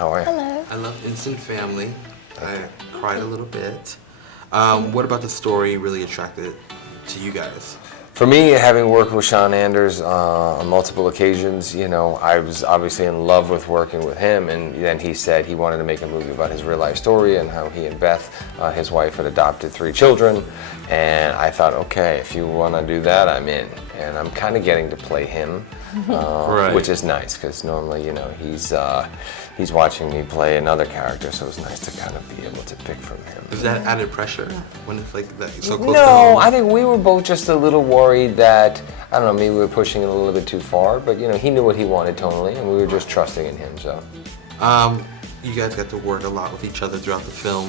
How are you? Hello. I love Instant Family. I cried a little bit. What about the story really attracted to you guys? For me, having worked with Sean Anders on multiple occasions, you know, I was obviously in love with working with him, and then he said he wanted to make a movie about his real life story and how he and Beth, his wife, had adopted 3 children, and I thought, okay, if you want to do that, I'm in. And I'm kind of getting to play him, Right. which is nice, because normally, you know, he's watching me play another character, so it's nice to kind of be able to pick from him. Is that added pressure when it's like that so close to No, home? I think we were both just a little worried that, I don't know, maybe we were pushing it a little bit too far, but you know, he knew what he wanted tonally, and we were just trusting in him, so. You guys got to work a lot with each other throughout the film.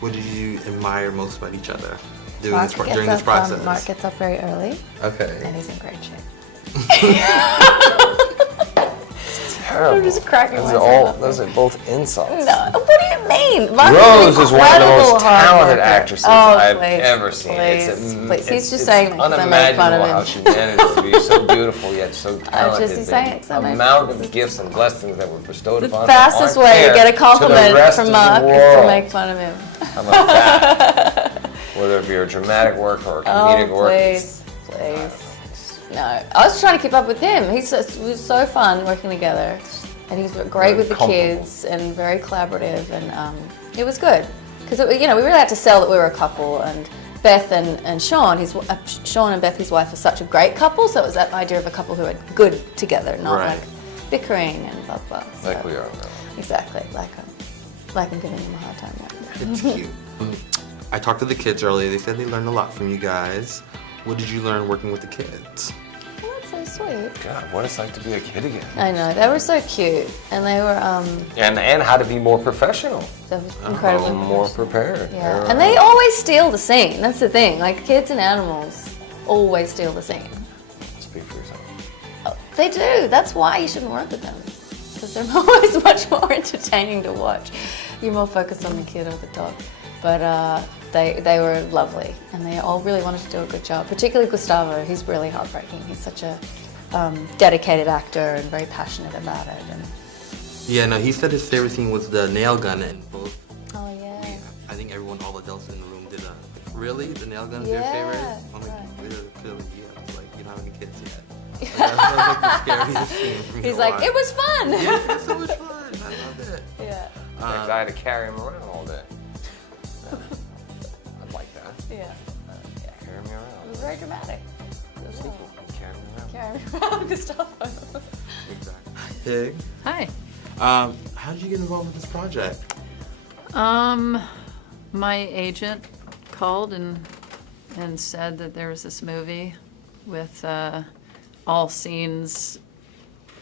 What did you admire most about each other during this process? Mark gets up very early, Okay. and he's in great shape. Terrible. I'm just cracking Those myself are up. Those are both insults. No, what do you mean? Mark Rose is one of the incredible most hard talented worker. actresses Oh, I've please, ever seen. Please. He's just saying that 'cause I make fun of unimaginable him. how she managed to be so beautiful yet so talented. he's saying it 'cause I The make amount fun of gifts and blessings that were bestowed The upon her fastest aren't way to fair get a the compliment rest from of the Mark is to world. make fun of him. How about that? Whether it be a dramatic work or a comedic work. Please. No, I was trying to keep up with him. It was so fun working together, and he's great with the kids and very collaborative, and it was good because we really had to sell that we were a couple, and Beth and Sean, Sean and Beth, his wife, are such a great couple. So it was that idea of a couple who are good together, not Right. like bickering and blah blah. Like So, we are now. exactly, like I'm giving him a hard time. Yeah. It's cute. I talked to the kids earlier. They said they learned a lot from you guys. What did you learn working with the kids? Oh, that's so sweet. God, what it's like to be a kid again. I know, they were so cute, and they were And how to be more professional. they were incredibly More prepared. Yeah, and they always steal the scene. That's the thing. Like kids and animals always steal the scene. Speak for yourself. Oh, they do. That's why you shouldn't work with them, because they're always much more entertaining to watch. You're more focused on the kid or the dog. But they were lovely, and they all really wanted to do a good job. Particularly Gustavo. He's really heartbreaking. He's such a dedicated actor and very passionate about it. And Yeah, no, he said his favorite scene was the nail gun, and both. oh yeah. I think all adults in the room did a. Really, the nail gun is Yeah, your favorite? I'm like, right. clearly, yeah. It's like you don't have any kids yet. That was like the scariest scene for me He's to like, watch. it was fun. Yeah, it was so much fun. I loved it. Yeah. I had to carry him around all day. I'd like that. Yeah. Carry me It around. was very dramatic. Carry me around. Carry around Gustavo. Exactly. Pig. Hi. How did you get involved with this project? My agent called and said that there was this movie with all scenes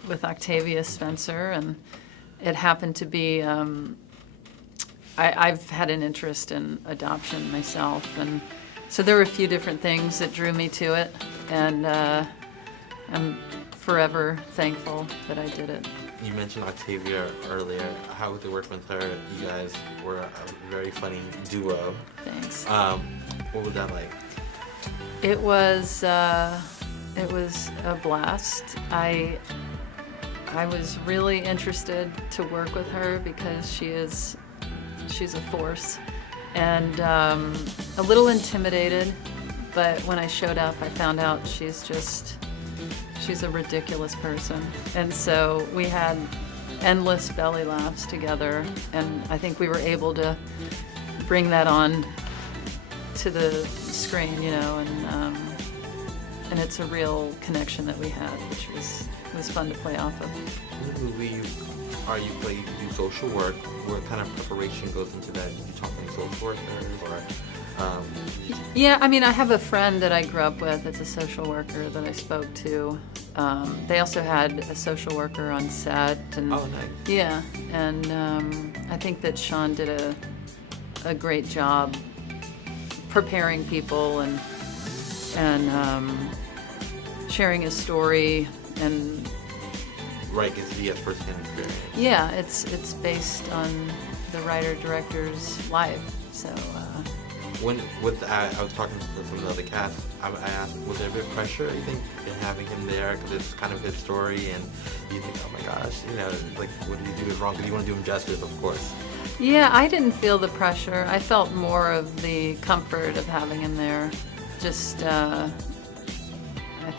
with Octavia Spencer, and it happened to be. I've had an interest in adoption myself, and so there were a few different things that drew me to it, and I'm forever thankful that I did it. You mentioned Octavia earlier. How was it working with her? You guys were a very funny duo. Thanks. What was that like? It was a blast. I was really interested to work with her because she's a force, and a little intimidated. But when I showed up, I found out she's a ridiculous person, and so we had endless belly laughs together, and I think we were able to bring that on to the screen, and it's a real connection that we had, which was fun to play off of. In the movie, you do social work. What kind of preparation goes into that? You talk to social workers, or Yeah, I mean, I have a friend that I grew up with that's a social worker that I spoke to. They also had a social worker on set. And, oh, nice. Yeah, and I think that Sean did a great job preparing people and sharing his story, and Right, it's the first-hand experience. yeah, it's based on the writer-director's life, so I was talking to some of the other cast, I asked, was there a bit of pressure, you think, in having him there? Because it's kind of his story, and you think, oh my gosh, like, what did you do wrong? Because you want to do him justice, of course. Yeah, I didn't feel the pressure. I felt more of the comfort of having him there. Just, I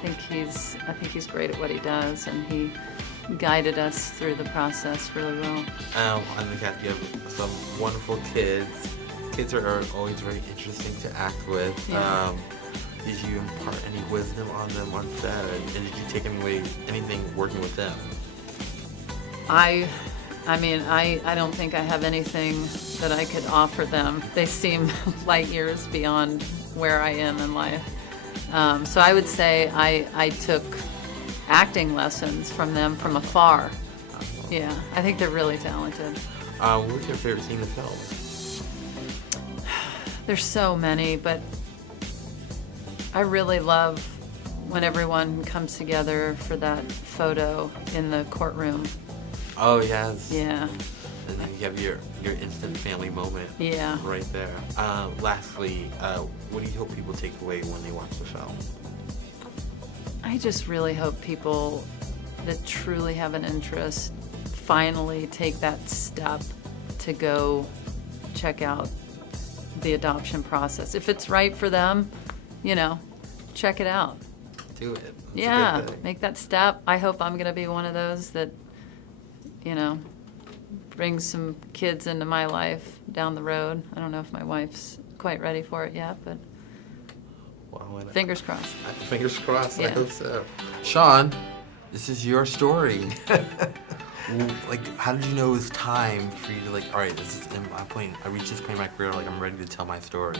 think he's great at what he does, and he guided us through the process really well. On the cast, you have some wonderful kids. Kids are always very interesting to act with. Yeah. Did you impart any wisdom on them on set, and did you take anything working with them? I mean, I don't think I have anything that I could offer them. They seem light years beyond where I am in life. So I would say I took acting lessons from them from afar. Yeah, I think they're really talented. What was your favorite scene in the film? There's so many, but I really love when everyone comes together for that photo in the courtroom. Oh, yes. Yeah. And then you have your instant family moment. Yeah. Right there. Lastly, what do you hope people take away when they watch the film? I just really hope people that truly have an interest finally take that step to go check out the adoption process. If it's right for them, check it out. Do it. That's Yeah, a good thing. make that step. I hope I'm going to be one of those that, brings some kids into my life down the road. I don't know if my wife's quite ready for it yet, but Well, fingers crossed. Fingers crossed. I Yeah. hope so. Sean, this is your story. Like, how did you know it was time for you to, like, all right, this is my point. I reached this point in my career, like, I'm ready to tell my story.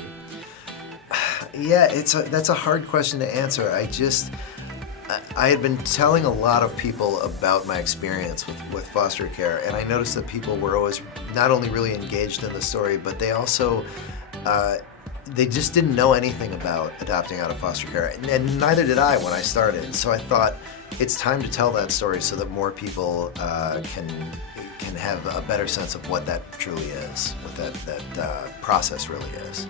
Yeah, that's a hard question to answer. I had been telling a lot of people about my experience with foster care, and I noticed that people were always not only really engaged in the story, but they also, they just didn't know anything about adopting out of foster care, and neither did I when I started. So I thought, it's time to tell that story so that more people can have a better sense of what that truly is, what that process really is.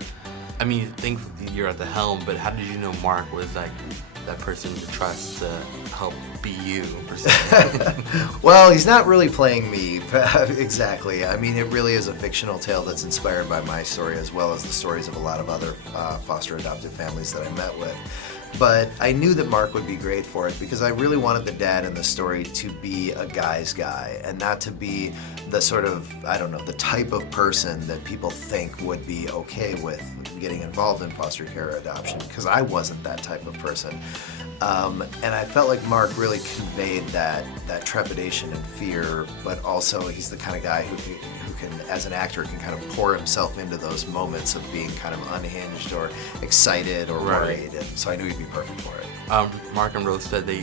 I mean, thankfully you're at the helm, but how did you know Mark was, like, that person to trust to help be you, per se? Well, he's not really playing me exactly. I mean, it really is a fictional tale that's inspired by my story as well as the stories of a lot of other foster adopted families that I met with. But I knew that Mark would be great for it because I really wanted the dad in the story to be a guy's guy and not to be the sort of, the type of person that people think would be okay with getting involved in foster care or adoption, because I wasn't that type of person. And I felt like Mark really conveyed that trepidation and fear, but also he's the kind of guy who can, as an actor, can kind of pour himself into those moments of being kind of unhinged or excited or worried. And so I knew he'd be perfect for it. Mark and Rose said they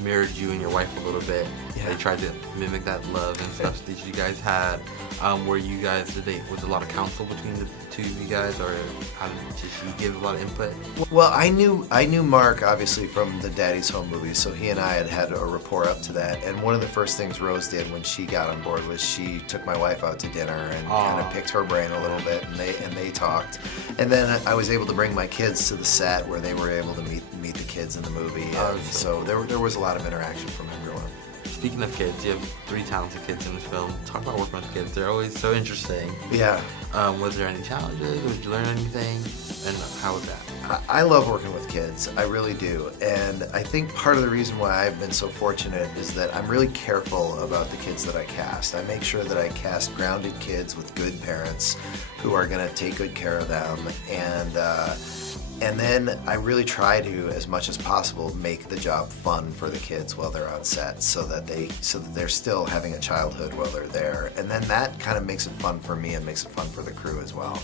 mirrored you and your wife a little bit. Yeah. They tried to mimic that love and stuff that you guys had. Was a lot of counsel between the two of you guys, or did you give a lot of input? Well, I knew Mark obviously from the Daddy's Home movies, so he and I had a rapport up to that. And one of the first things Rose did when she got on board was she took my wife out to dinner and kind of picked her brain a little bit, and they talked. And then I was able to bring my kids to the set where they were able to meet the kids in the movie. So there was a lot of interaction from everyone. Speaking of kids, you have 3 talented kids in this film. Talk about working with kids. They're always so interesting. Yeah. Was there any challenges? Did you learn anything? And how was that? I love working with kids. I really do. And I think part of the reason why I've been so fortunate is that I'm really careful about the kids that I cast. I make sure that I cast grounded kids with good parents who are going to take good care of them. And then I really try to, as much as possible, make the job fun for the kids while they're on set, so that they're still having a childhood while they're there. And then that kind of makes it fun for me and makes it fun for the crew as well.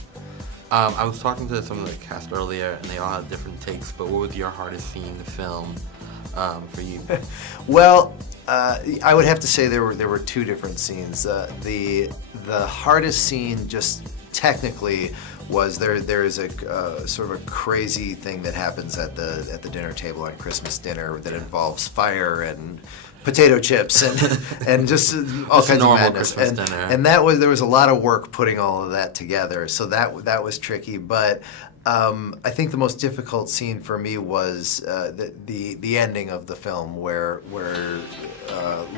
I was talking to some of the cast earlier, and they all had different takes. But what was your hardest scene to film for you? Well, I would have to say there were 2 different scenes. The hardest scene, just technically, was there is a sort of a crazy thing that happens at the dinner table on Christmas dinner that involves fire and potato chips and just all Just kinds of normal madness. Christmas dinner. And there was a lot of work putting all of that together. So that was tricky, but. I think the most difficult scene for me was the ending of the film, where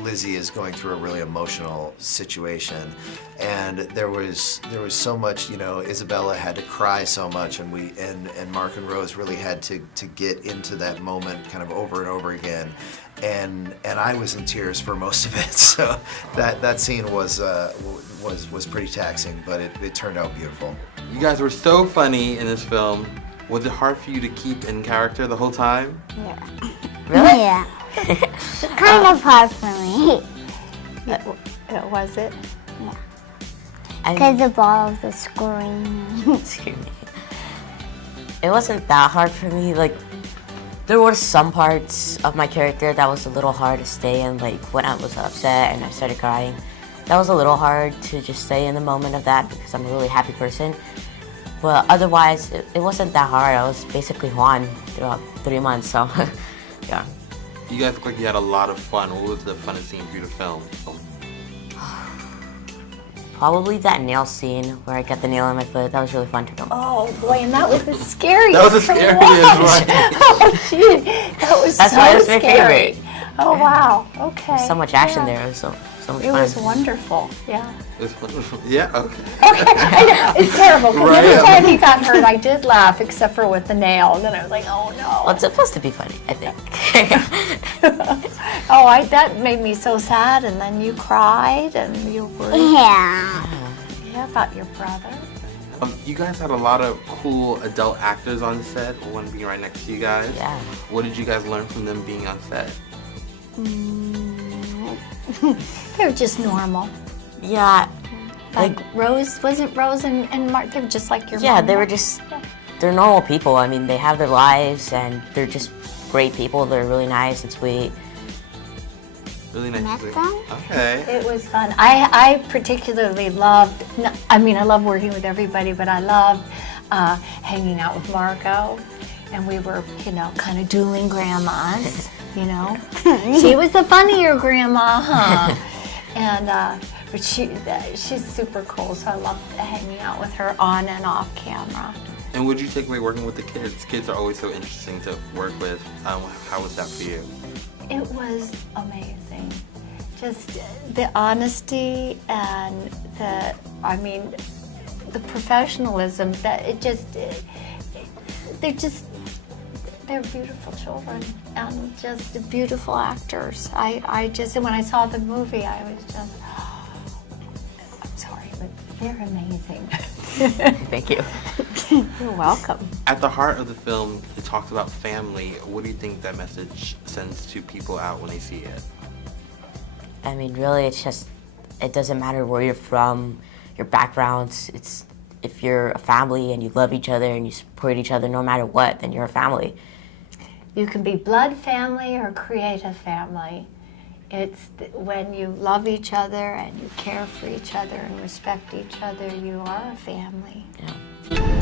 Lizzie is going through a really emotional situation, and there was so much. Isabella had to cry so much, and Mark and Rose really had to get into that moment kind of over and over again, and I was in tears for most of it. So that scene was pretty taxing, but it turned out beautiful. You guys were so funny in this film. Was it hard for you to keep in character the whole time? Yeah. Really? Yeah. Kind of hard for me. Was it? Yeah. Because of all of the screaming. It wasn't that hard for me. Like, there were some parts of my character that was a little hard to stay in, like when I was upset and I started crying. That was a little hard to just stay in the moment of that because I'm a really happy person. But otherwise, it wasn't that hard. I was basically Juan throughout 3 months, so yeah. You guys look like you had a lot of fun. What was the funnest scene for you to film? Probably that nail scene where I got the nail in my foot. That was really fun to film. Oh boy, and that was the scariest. That was the scariest, right? Oh gee, that was That's so why it was my scary. favorite. Oh wow, okay. So much action Yeah. there. It was so much It fun. was wonderful, yeah. It's wonderful. Yeah, okay. Okay, I know, it's terrible, because Right. every time he got hurt, I did laugh, except for with the nail, and then I was like, oh Well, no. it's supposed to be funny, I think. Oh, that made me so sad, and then you cried, and you were, Yeah. yeah, about your brother. You guys had a lot of cool adult actors on set, one being right next to you guys. Yeah. What did you guys learn from them being on set? They're just normal. Yeah. Like Rose, wasn't Rose and Mark, they were just like your Yeah, mom. they were just, they're normal people. I mean, they have their lives and they're just great people. They're really nice and sweet. Really nice. Met to see. them? Okay. It was fun. I particularly loved, I love working with everybody, but I loved hanging out with Margot. And we were, kind of dueling grandmas, She was the funnier grandma, huh? But she's super cool, so I loved hanging out with her on and off camera. And what did you take away working with the kids? Kids are always so interesting to work with. How was that for you? It was amazing. Just the honesty and the professionalism that they're beautiful children and just beautiful actors. And when I saw the movie, I was just, I'm sorry, but they're amazing. Thank you. You're welcome. At the heart of the film, it talks about family. What do you think that message sends to people out when they see it? I mean, really, it doesn't matter where you're from, your backgrounds. If you're a family and you love each other and you support each other no matter what, then you're a family. You can be blood family or creative family. It's when you love each other and you care for each other and respect each other, you are a family. Yeah.